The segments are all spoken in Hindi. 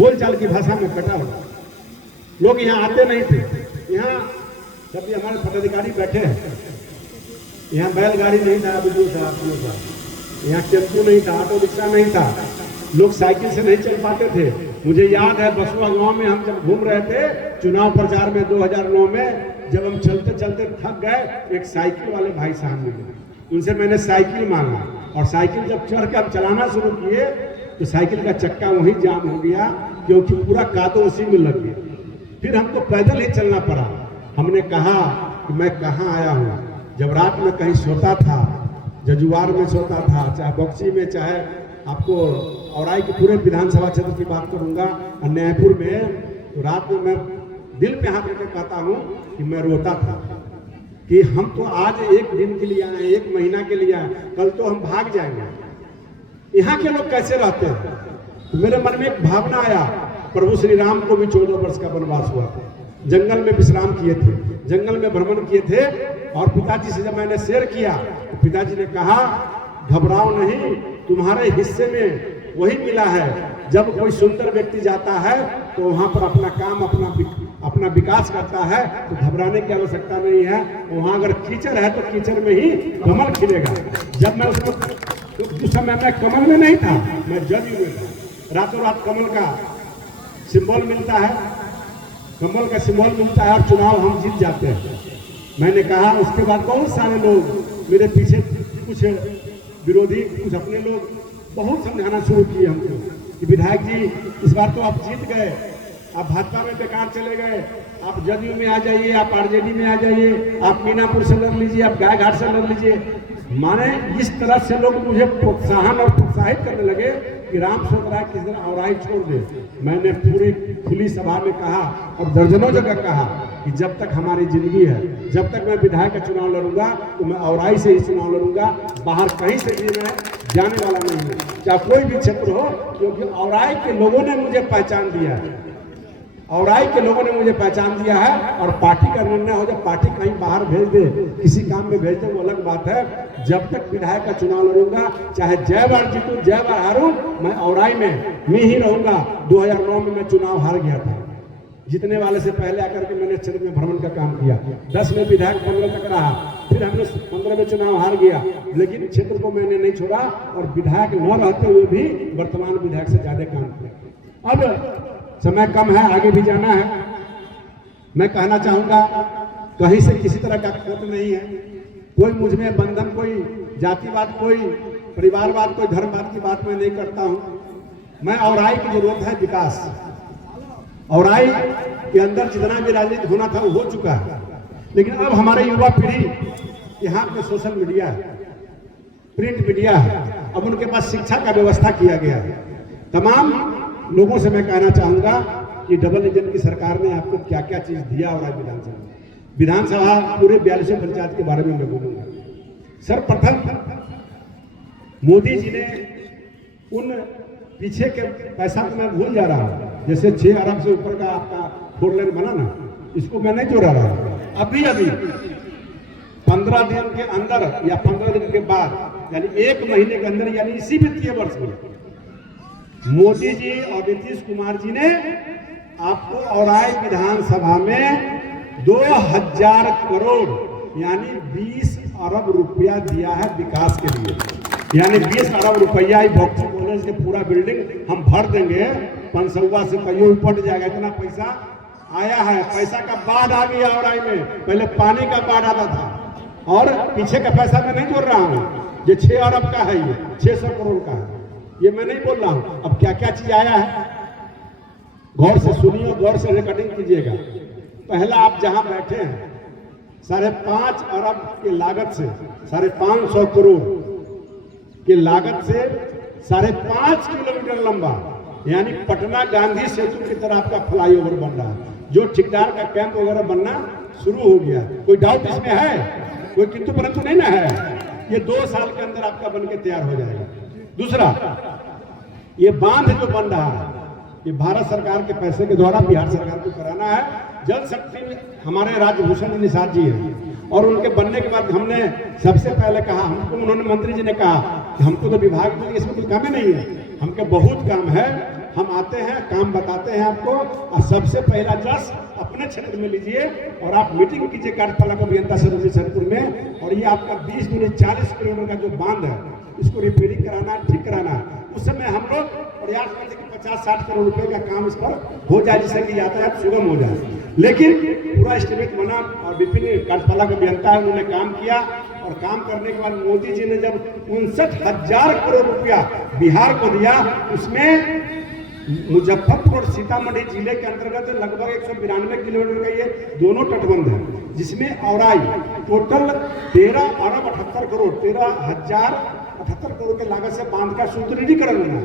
बोलचाल की भाषा में कटा हुआ। लोग यहाँ आते नहीं थे। यहाँ जब भी हमारे पदाधिकारी बैठे हैं, यहाँ बैलगाड़ी नहीं था, यहाँ टेम्पो नहीं था, ऑटो रिक्शा नहीं था, लोग साइकिल से नहीं चल पाते थे। मुझे याद है बसुआ गांव में हम जब घूम रहे थे चुनाव प्रचार में 2009 में, जब हम चलते चलते थक गए, एक साइकिल वाले भाई साहब मिले, उनसे मैंने साइकिल मांगा और साइकिल जब चढ़ कर चलाना शुरू किए तो साइकिल का चक्का वहीं जाम हो गया, क्योंकि पूरा कादो उसी में लग गया। फिर हमको पैदल ही चलना पड़ा। हमने कहा कि मैं कहाँ आया हूँ। जब रात में कहीं सोता था, जजुआर में सोता था, चाहे बक्सी में, चाहे आपको औराई के पूरे विधानसभा क्षेत्र की बात करूंगा, न्यायपुर में, तो रात में मैं दिल में हाथ रखकर कहता हूँ कि मैं रोता था कि हम तो आज एक दिन के लिए आए, एक महीना के लिए आए, कल तो हम भाग जाएंगे। यहाँ के लोग कैसे रहते हैं? तो मेरे मन में एक भावना आया। प्रभु श्री राम को भी 14 वर्ष का वनवास हुआ था, जंगल में विश्राम किए थे, जंगल में भ्रमण किए थे। और पिताजी से जब मैंने शेयर किया तो पिताजी ने कहा घबराओ नहीं, तुम्हारे हिस्से में वही मिला है। जब कोई सुंदर व्यक्ति जाता है तो वहां पर अपना काम, अपना विकास करता है, तो घबराने की आवश्यकता नहीं है। वहां अगर कीचड़ है तो कीचड़ में ही कमल खिलेगा। जब मैं उस समय मैं कमल में नहीं था, मैं जदयू में था। रातों रात कमल का सिंबल मिलता है, कमल का सिंबल मिलता है और चुनाव हम जीत जाते हैं। मैंने कहा, उसके बाद बहुत सारे लोग मेरे पीछे, कुछ विरोधी, कुछ अपने लोग बहुत समझाना शुरू किए हमको कि विधायक जी इस बार तो आप जीत गए, आप भाजपा में बेकार चले गए, आप जदयू में आ जाइए, आप आरजेडी में आ जाइए, आप मीनापुर से लड़ लीजिए, आप गायघाट से लड़ लीजिए। माने इस तरह से लोग मुझे प्रोत्साहन और प्रोत्साहित करने लगे कि राम सोच रहा है किस दिन औराई छोड़ दे। मैंने पूरी खुली सभा में कहा और दर्जनों जगह कहा कि जब तक हमारी जिंदगी है, जब तक मैं विधायक का चुनाव लड़ूंगा तो मैं औराई से ही चुनाव लड़ूंगा, बाहर कहीं से भी मैं जाने वाला नहीं है, चाहे कोई भी क्षेत्र हो, क्योंकि औराई के लोगों ने मुझे पहचान दिया है। औराई के लोगों ने मुझे पहचान दिया है। और पार्टी का निर्णय हो, जब पार्टी कहीं बाहर भेज दे, किसी काम में भेज दे, वो अलग बात है। जब तक विधायक का चुनाव लड़ूंगा, चाहे जय बार जीतूं जय बार हारूं, मैं औराई में ही रहूंगा। 2009 में मैं चुनाव हार गया था। जीतने वाले से पहले आकर के मैंने क्षेत्र में भ्रमण का काम किया। 10 में विधायक 15 तक रहा, फिर हमने 15 में चुनाव हार गया, लेकिन क्षेत्र को मैंने नहीं छोड़ा और विधायक न रहते हुए भी वर्तमान विधायक से ज्यादा काम किया। अब समय कम है, आगे भी जाना है। मैं कहना चाहूंगा, कहीं से किसी तरह का खोट नहीं है, कोई मुझ में बंधन, कोई जातिवाद, कोई परिवारवाद, कोई धर्मवाद की बात मैं नहीं करता हूं। मैं औराई की जरूरत है विकास। औराई के अंदर जितना भी राजनीति होना था वो हो चुका है, लेकिन अब हमारे युवा पीढ़ी, यहाँ पे सोशल मीडिया है, प्रिंट मीडिया है, अब उनके पास शिक्षा का व्यवस्था किया गया है। तमाम लोगों से मैं कहना चाहूंगा कि डबल इंजन की सरकार ने आपको क्या क्या चीज दिया और विधानसभा पूरे 42 पंचायत के बारे में मैं बोलूंगा। सर्वप्रथम मोदी जी ने उन पीछे के पैसा तो मैं भूल जा रहा हूं, जैसे 6 अरब से ऊपर का आपका 4 लेन बना ना, इसको मैं नहीं जोड़ा रहा हूं। अभी 15 दिन के अंदर या 15 दिन के बाद, यानी 1 महीने के अंदर, यानी इसी वित्तीय वर्ष में मोदी जी और नीतीश कुमार जी ने आपको औराई विधानसभा में 2000 करोड़ यानी 20 अरब रुपया दिया है विकास के लिए। यानी 20 अरब रुपया बॉक्सी कॉलेज के पूरा बिल्डिंग हम भर देंगे, 500 से कहीं उपट जाएगा, इतना पैसा आया है। पैसा का बाढ़ आ गया औराई में, पहले पानी का बाढ़ आता था। और पीछे का पैसा मैं नहीं जोड़ रहा हूँ, ये 6 अरब का है, ये 600 करोड़ का है, ये मैं नहीं बोल रहा हूं। अब क्या क्या चीज आया है, गौर से सुनिए, गौर से रिकॉर्डिंग कीजिएगा। पहला, आप जहां बैठे हैं 5.5 अरब की लागत से, 550 करोड़ की लागत से 5.5 किलोमीटर लंबा, यानी पटना गांधी सेतु की तरह आपका फ्लाईओवर बन रहा है, जो ठेकेदार का कैंप वगैरह बनना शुरू हो गया। कोई डाउट इसमें है? कोई किंतु परंतु नहीं ना है? ये 2 साल के अंदर आपका बन के तैयार हो जाएगा। दूसरा, ये बांध जो बन रहा है, ये भारत सरकार के पैसे के द्वारा बिहार सरकार को कराना है। जल शक्ति में हमारे राज्यभूषण निषाद जी हैं, और उनके बनने के बाद हमने सबसे पहले कहा, हमको उन्होंने, मंत्री जी ने कहा कि हमको तो विभाग में इसमें कोई काम ही नहीं है, हमको बहुत काम है। हम आते हैं, काम बताते हैं आपको, और सबसे पहला जस अपने क्षेत्र में लीजिए और आप मीटिंग कीजिए कार्यपालक अभियंता सदर में। और ये आपका 20 मिनट 40 किलोमीटर का जो बांध है इसको रिपेयरिंग कराना, ठीक कराना है। उस समय हम लोग प्रयास करते कि 50-60 करोड़ रुपए का काम इस पर हो जाए, जिससे कि यातायात सुगम हो जाए। लेकिन पूरा एस्टिमेट बना और विभिन्न कार्यपालक अभियंता है उन्होंने काम किया, और काम करने के बाद मोदी जी ने जब 59,000 करोड़ रुपया बिहार को दिया, उसमें मुजफ्फरपुर और सीतामढ़ी जिले के अंतर्गत लगभग 192 किलोमीटर का ये दोनों तटबंध है, जिसमें औराई टोटल 13,78 करोड़ 13,078 करोड़ के लागत से बांध का सुदृढ़ीकरण हुआ,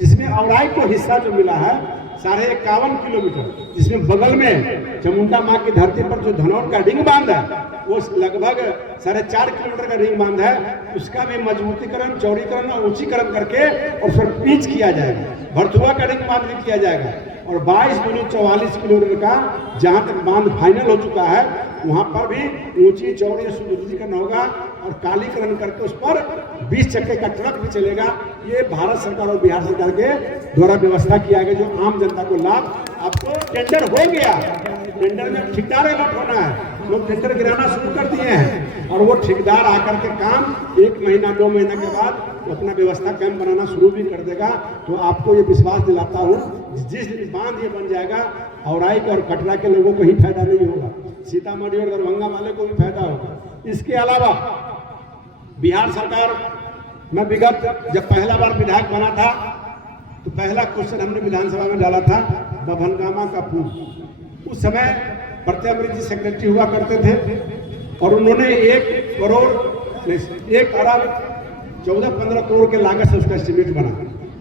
जिसमें औराई को हिस्सा जो मिला है 51.5 किलोमीटर, जिसमें बगल में चामुंडा माँ की धरती पर जो धनौर का रिंग बांध है वो लगभग 4.5 किलोमीटर का रिंग बांध है, उसका भी मजबूतीकरण, चौड़ीकरण और ऊंचीकरण करके और उस पर पिच किया जाएगा। भरथुआ का रिंग बांध भी किया जाएगा, और 22-44 किलोमीटर का जहां तक बांध फाइनल हो चुका है वहां पर भी ऊंची चौड़ी सुदृढ़ीकरण होगा, और कालीकरण करके उस पर 20 चक्के का ट्रक भी चलेगा। ये भारत सरकार और बिहार सरकार के द्वारा व्यवस्था किया गया, जो आम जनता को लाभ। आपको टेंडर हो गया, टेंडर में ठेकेदार अलर्ट होना है, लोग टेंडर गिराना शुरू कर दिए हैं, और वो ठेकेदार आकर के काम 1 महीना 2 महीना के बाद वो अपना व्यवस्था कैंप बनाना शुरू भी कर देगा। तो आपको ये विश्वास दिलाता हूँ, जिस दिन बांध ये बन जाएगा, औराई के और कटरा के लोगों को ही फायदा नहीं होगा, सीतामढ़ी और दरभंगा वाले को भी फायदा होगा। इसके अलावा बिहार सरकार में विगत जब पहला बार विधायक बना था तो पहला क्वेश्चन हमने विधानसभा में डाला था बभनगामा का पुल। उस समय प्रत्यामृत जी सेक्रेटरी हुआ करते थे, और उन्होंने 1 अरब 14-15 करोड़ के लागत से उसका एस्टिमेट बना।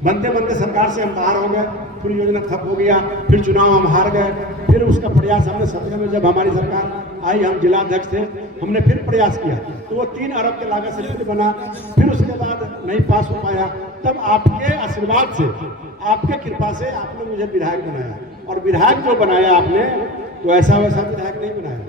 बनते बनते सरकार से हम बाहर हो गए, फिर योजना ठप हो गया, फिर चुनाव हम हार गए, फिर उसका प्रयास हमने 17 में जब हमारी सरकार आई, हम जिलाध्यक्ष थे, हमने फिर प्रयास किया तो वो 3 अरब के लागत से फिर बना, फिर उसके बाद नहीं पास हो पाया। तब आपके आशीर्वाद से, आपके कृपा से आपने मुझे विधायक बनाया, और विधायक जो बनाया आपने तो ऐसा वैसा विधायक नहीं बनाया।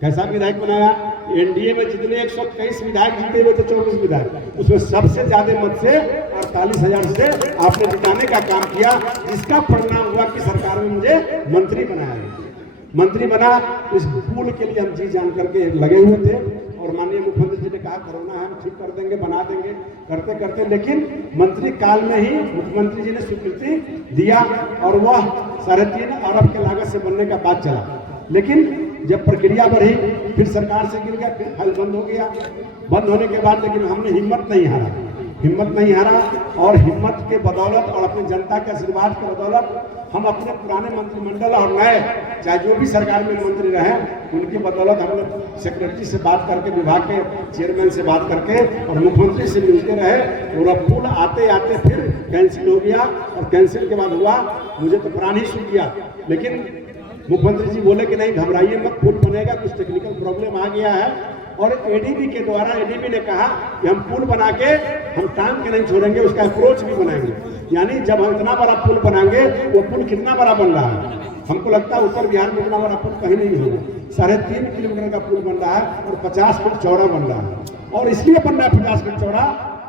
कैसा विधायक बनाया? एनडीए में जितने 123 विधायक जीते हुए थे 24 विधायक, उसमें सबसे ज्यादा मत से 48,000 से आपने जिताने का काम किया, जिसका परिणाम हुआ कि सरकार में मुझे मंत्री बनाया। मंत्री बना, इस पुल के लिए हम जी जान करके लगे हुए थे, और माननीय मुख्यमंत्री जी ने कहा कोरोना है, हम ठीक कर देंगे, बना देंगे, करते करते लेकिन मंत्री काल में ही मुख्यमंत्री जी ने स्वीकृति दिया, और वह 3.5 अरब के लागत से बनने का बात चला। लेकिन जब प्रक्रिया बढ़ी, फिर सरकार से गिर गया, फिर फाइल बंद हो गया। बंद होने के बाद लेकिन हमने हिम्मत नहीं हारा, और हिम्मत के बदौलत और अपनी जनता के आशीर्वाद के बदौलत हम अपने पुराने मंत्रिमंडल और नए चाहे जो भी सरकार में मंत्री रहे उनकी बदौलत हम लोग सेक्रेटरी से बात करके, विभाग के चेयरमैन से बात करके और मुख्यमंत्री से मिलते रहे, और पुल आते आते फिर कैंसिल हो गया, और कैंसिल के बाद हुआ मुझे तो प्राण ही सूख गया। लेकिन मुख्यमंत्री जी बोले कि नहीं घबराइए मत, पुल बनेगा, कुछ टेक्निकल प्रॉब्लम आ गया है, और एडीबी के द्वारा एडीबी ने कहा कि हम पुल बना के हम टांग के नहीं छोड़ेंगे, उसका अप्रोच भी बनाएंगे। यानी जब हम इतना बड़ा पुल बनाएंगे, वो पुल कितना बड़ा बन रहा है, हमको लगता है उत्तर बिहार में इतना बड़ा पुल कहीं नहीं होगा। 3.5 किलोमीटर का पुल बन रहा है, और 50 फीट चौड़ा बन रहा है, और इसलिए बन रहा है 50 फीट चौड़ा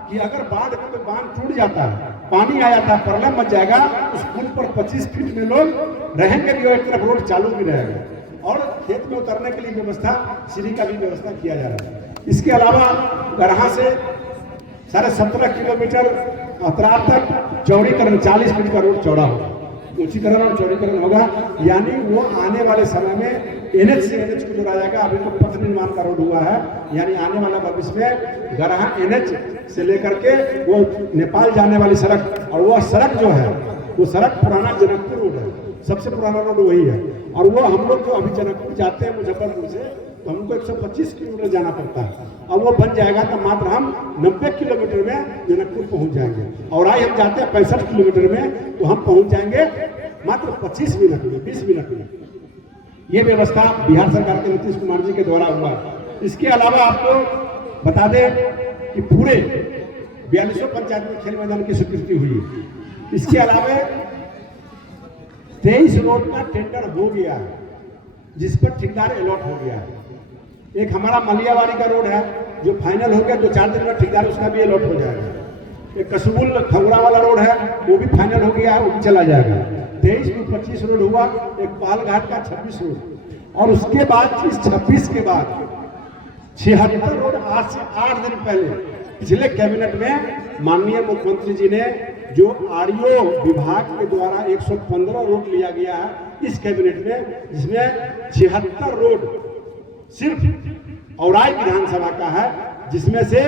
कि अगर बाढ़ का तो बांध टूट जाता है, पानी आ जाता है, प्रलय मच जाएगा, उस पुल पर 25 फीट में लोग रहेंगे भी, और एक तरफ रोड चालू भी रहेगा, और खेत में उतरने के लिए व्यवस्था, सीढ़ी का भी व्यवस्था किया जा रहा है। इसके अलावा गरहा से 17.5 किलोमीटर अतराब तक चौड़ीकरण 40 फीट का रोड चौड़ा होगा, ऊंचीकरण और चौड़ीकरण होगा। यानी वो आने वाले समय में एनएच से एनएच को जोड़ा जाएगा। अभी तो पथ निर्माण का रोड हुआ है, यानी आने वाला भविष्य में गरहा एनएच से लेकर के वो नेपाल जाने वाली सड़क, और वह सड़क जो है वो सड़क पुराना जनकपुर रोड है, सबसे पुराना रोड वही है, और वो हम लोग जो अभी जनकपुर जाते हैं मुजफ्फरपुर से, तो हमको 125 किलोमीटर जाना पड़ता है। अब वो बन जाएगा तो मात्र हम 90 किलोमीटर में जनकपुर पहुंच जाएंगे, और आज हम जाते हैं 65 किलोमीटर में, तो हम पहुंच जाएंगे मात्र 25 मिनट में, 20 मिनट में। ये व्यवस्था बिहार सरकार के नीतीश कुमार जी के द्वारा हुआ। इसके अलावा आपको बता दें कि पूरे 42 पंचायत में खेल मैदान की स्वीकृति हुई। इसके अलावा 23 रोड का टेंडर हो गया है, जिस पर ठेकेदार अलॉट हो गया है। एक हमारा मलियावाड़ी का रोड है जो फाइनल हो गया, 2-4 दिन में ठेकेदार उसका भी अलॉट हो जाएगा। एक कसबुल खगुड़ा वाला रोड है, वो भी फाइनल हो गया है, वो भी चला जाएगा। 23 में 25 रोड हुआ, एक पालघाट का 26 रोड, और उसके बाद इस 26 के बाद 76 रोड आज से 8 दिन पहले पिछले कैबिनेट में माननीय मुख्यमंत्री जी ने जो आरईओ विभाग के द्वारा 115 रोड लिया गया है इस कैबिनेट में, जिसमें 76 रोड सिर्फ औराई विधानसभा का है, जिसमें से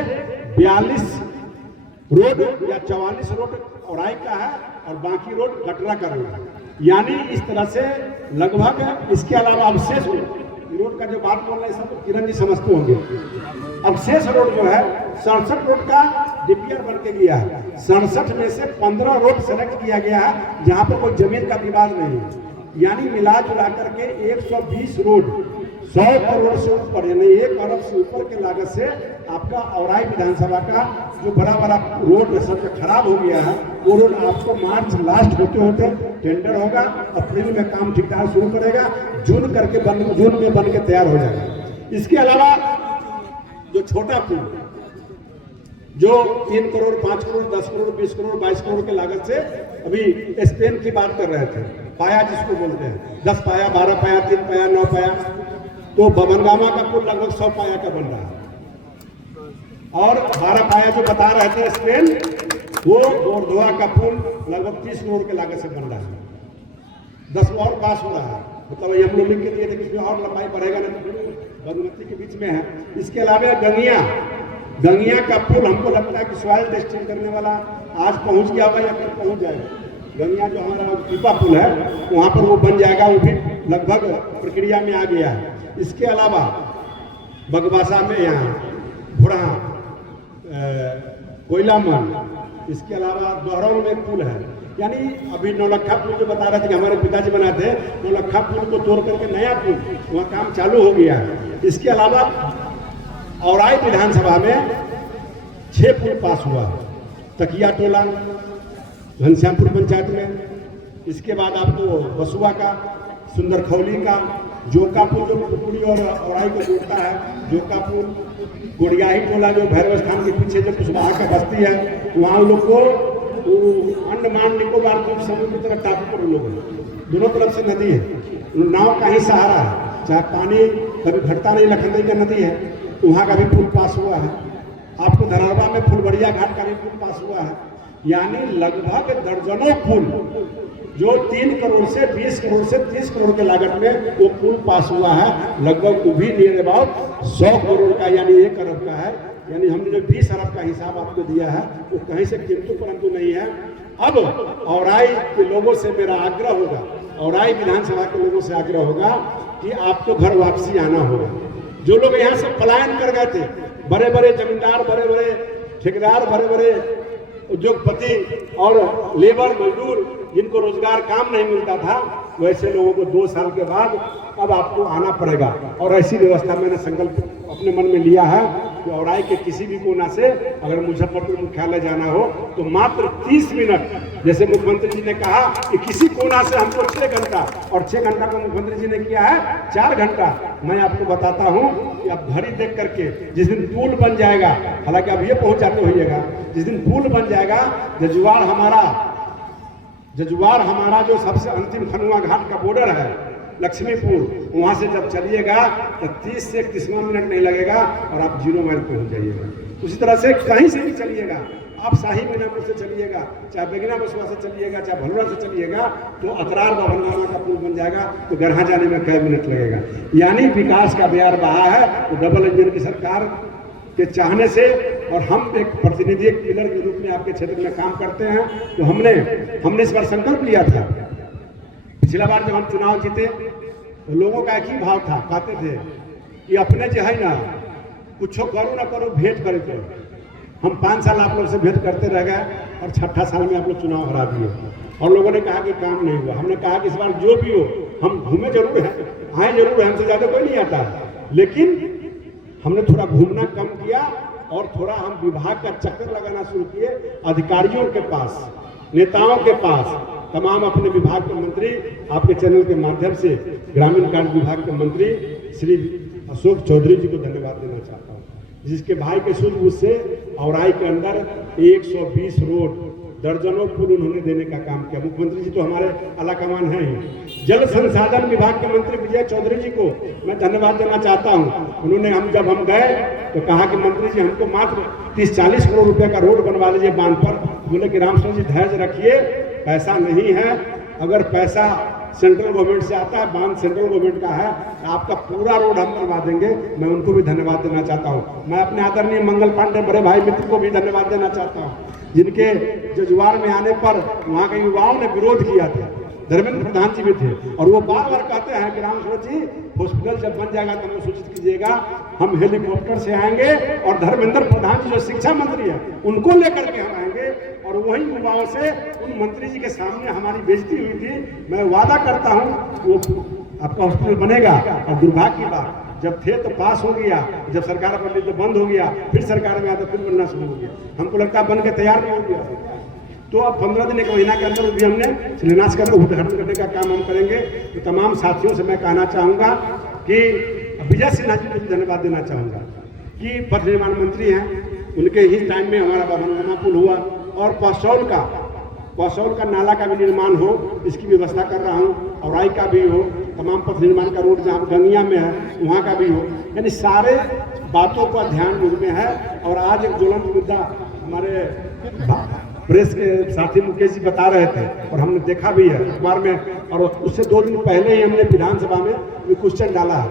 42 रोड या 44 रोड औराई का है और बाकी रोड कटरा का रोड है। यानी इस तरह से लगभग, इसके अलावा अवशेष रोड का जो बात बोल रहे हैं सब किरण जी समझते होंगे। अवशेष रोड जो है 67 रोड का डीपीआर बन के गया है। 67 में से 15 रोड सेलेक्ट किया गया है जहां पर कोई जमीन का विवाद नहीं है। यानी मिला जुला करके 120 रोड 100 करोड़ से ऊपर, यानी 1 अरब से ऊपर के लागत से आपका औराई विधानसभा का जो बड़ा बड़ा रोड सब खराब हो गया है, वो रोड आपको मार्च लास्ट होते होते टेंडर होगा, अप्रैल में काम ठेकेदार शुरू करेगा, जून में बन के तैयार हो जाएगा। इसके अलावा जो छोटा पुल जो 3 करोड़ 5 करोड़ 10 करोड़ 20 करोड़ 22 करोड़ के लागत से, अभी स्पेन की बात कर रहे थे, पाया जिसको बोलते हैं, 10 पाया 12 पाया 3 पाया 9 पाया, तो बबनगामा का पुल लगभग 100 पाया का बन रहा है, और 12 पाया जो बता रहे थे स्पेन, वो गोरधोआ का पुल लगभग 30 करोड़ के लागत से बन रहा है। 10 और पास हो रहा है, मतलब ये हम लोग लिख के दिए थे कि इसमें और लंबाई बढ़ेगा ना, बागमती के बीच में है। इसके अलावा गंगिया का पुल हमको लगता है कि सॉइल टेस्टिंग करने वाला आज पहुंच गया होगा या कल पहुंच जाएगा। गंगिया जो हमारा पीपा पुल है वहां पर वो बन जाएगा, वो भी लगभग प्रक्रिया में आ गया है। इसके अलावा बगबासा में यहाँ भुरहा कोयलामन, इसके अलावा दोहरौल में पुल है। यानी अभी नौलखा पुल जो बता रहे थे कि हमारे पिताजी बनाते हैं, नौलखा पुल को तोड़ करके नया पुल वहाँ काम चालू हो गया है। इसके अलावा औराई विधानसभा में 6 पुल पास हुआ, तकिया टोला घनश्यामपुर पंचायत में, इसके बाद आपको बसुआ का, सुंदरखौली का, जोका पुल जो कुकुड़ी और औराई को जोड़ता है, जोका पुल, गोड़ियाही टोला जो भैरव स्थान के पीछे जो कुशवाहा का बस्ती है, वहाँ लोग को अंडमान निकोबार द्वीप समूह की तरफ टापू पर लोग हैं, दोनों तरफ से नदी है, नाव का ही सहारा है, चाहे पानी कभी घटता नहीं, लखनदेई का नदी है, तो वहाँ का भी पुल पास हुआ है। आपको धरहरा में फुलबड़िया घाट का भी पुल पास हुआ है। यानी लगभग दर्जनों पुल जो 3 करोड़ से 20 करोड़ से 30 करोड़ के लागत में वो पुल पास हुआ है, लगभग वो भी नियर अबाउट 100 करोड़ का, यानी 1 अरब का है। यानी हमने जो 20 अरब का हिसाब आपको दिया है वो कहीं से किंतु परंतु नहीं है। अब औराई के लोगों से मेरा आग्रह होगा, औराई विधानसभा के लोगों से आग्रह होगा कि आपको घर वापसी आना होगा। जो लोग यहाँ से पलायन कर गए थे, बड़े बड़े जमींदार, बड़े बड़े ठेकेदार, बड़े बड़े उद्योगपति और लेबर मजदूर जिनको रोजगार काम नहीं मिलता था, वैसे लोगों को 2 साल के बाद अब आपको आना पड़ेगा। और ऐसी व्यवस्था मैंने संकल्प अपने मन में लिया है कि औराई के किसी भी कोना से अगर मुजफ्फरपुर मुख्यालय जाना हो तो मात्र 30 मिनट, जैसे मुख्यमंत्री जी ने कहा कि किसी कोना से हमको 6 घंटा, और 6 घंटा को मुख्यमंत्री जी ने किया है 4 घंटा। मैं आपको बताता हूँ कि आप घड़ी देख करके, जिस दिन पुल बन जाएगा, हालांकि अब ये पहुंच जाते होइएगा, जिस दिन पुल बन जाएगा, जजुआर हमारा जो सबसे अंतिम खनुआ घाट का बॉर्डर है, लक्ष्मीपुर, वहां से जब चलिएगा तो 30 से 31 मिनट नहीं लगेगा और आप 0 माइल पहुंच जाइएगा। उसी तरह से कहीं से भी चलिएगा, आप शाही मीनापुर से चलिएगा, चाहे बेगना बसुआ से चलिएगा, चाहे भलुआ से चलिएगा, तो अतरार बभनगामा का पुल बन जाएगा, तो गरहा जाने में कई मिनट लगेगा। यानी विकास का बयार बहा है। तो डबल इंजन की सरकार के चाहने से, और हम एक प्रतिनिधि, एक पिलर के रूप में आपके क्षेत्र में काम करते हैं, तो हमने इस बार संकल्प लिया था। पिछला बार जब हम चुनाव जीते तो लोगों का एक ही भाव था, कहते थे कि अपने जो है ना, कुछ करो ना करो, भेंट करे करो। हम 5 साल आप लोग से भेंट करते रह गए और 6ठा साल में आप लोग चुनाव हरा दिए, और लोगों ने कहा कि काम नहीं हुआ। हमने कहा कि इस बार जो भी हो, हम घूमे जरूर हैं, आए जरूर हैं, हमसे ज़्यादा कोई नहीं आता, लेकिन हमने थोड़ा घूमना कम किया और थोड़ा हम विभाग का चक्कर लगाना शुरू किए। अधिकारियों के पास, नेताओं के पास, तमाम अपने विभाग के मंत्री, आपके चैनल के माध्यम से ग्रामीण कार्य विभाग के मंत्री श्री अशोक चौधरी जी को धन्यवाद देना चाहता हूँ। जिसके भाई के सूझबूझ से औराई के अंदर 120 रोड, दर्जनों पुल उन्होंने देने का काम किया। मुख्यमंत्री जी तो हमारे अलाकमान हैं ही। जल संसाधन विभाग के मंत्री विजय चौधरी जी को मैं धन्यवाद देना चाहता हूं। उन्होंने जब हम गए तो कहा कि मंत्री जी हमको मात्र 30-40 करोड़ रुपए का रोड बनवा लीजिए बांध पर। बोले कि रामचंद्र जी धैर्य रखिए, पैसा नहीं है, अगर पैसा सेंट्रल गवर्नमेंट से आता है, बांध सेंट्रल गवर्नमेंट का है, आपका पूरा रोड हम बनवा देंगे। मैं उनको भी धन्यवाद देना चाहता हूँ। मैं अपने आदरणीय मंगल पांडे बड़े भाई मित्र को भी धन्यवाद देना चाहता हूँ, जिनके जजुआर में आने पर वहाँ के युवाओं ने विरोध किया था। धर्मेंद्र प्रधान जी भी थे और वो बार बार कहते हैं कि रामचंद्र जी हॉस्पिटल जब बन जाएगा तो हमें सूचित कीजिएगा, हम हेलीकॉप्टर से आएंगे और धर्मेंद्र प्रधान जी जो शिक्षा मंत्री है उनको लेकर के हम आएंगे और वही युवाओं से उन मंत्री जी के सामने हमारी बेइज्जती हुई थी। मैं वादा करता हूँ वो आपका हॉस्पिटल बनेगा। और दुर्भाग्य की बात, जब थे तो पास हो गया, जब सरकार बनी तो बंद हो गया, फिर सरकार में आया तो फिर बनना शुरू हो गया। हमको लगता है बन के तैयार नहीं हो गया। तो अब 15 दिन 1 महीना के अंदर भी हमने शिलान्यास करके उद्घाटन करने का काम हम करेंगे। तो तमाम साथियों से मैं कहना चाहूँगा कि विजय सिन्हा जी को भी धन्यवाद देना चाहूँगा कि पथ निर्माण मंत्री हैं, उनके ही टाइम में हमारा बाबा पुल हुआ और पौसौल का नाला का भी निर्माण हो, इसकी व्यवस्था कर रहा हूँ। औराई का भी हो, तमाम पथ निर्माण का रोड जहाँ गंगिया में है वहाँ का भी हो, यानी सारे बातों का ध्यान मुझ में है। और आज एक ज्वलंत मुद्दा हमारे प्रेस के साथी मुकेश जी बता रहे थे और हमने देखा भी है अखबार में, और उससे 2 दिन पहले ही हमने विधानसभा में क्वेश्चन डाला है।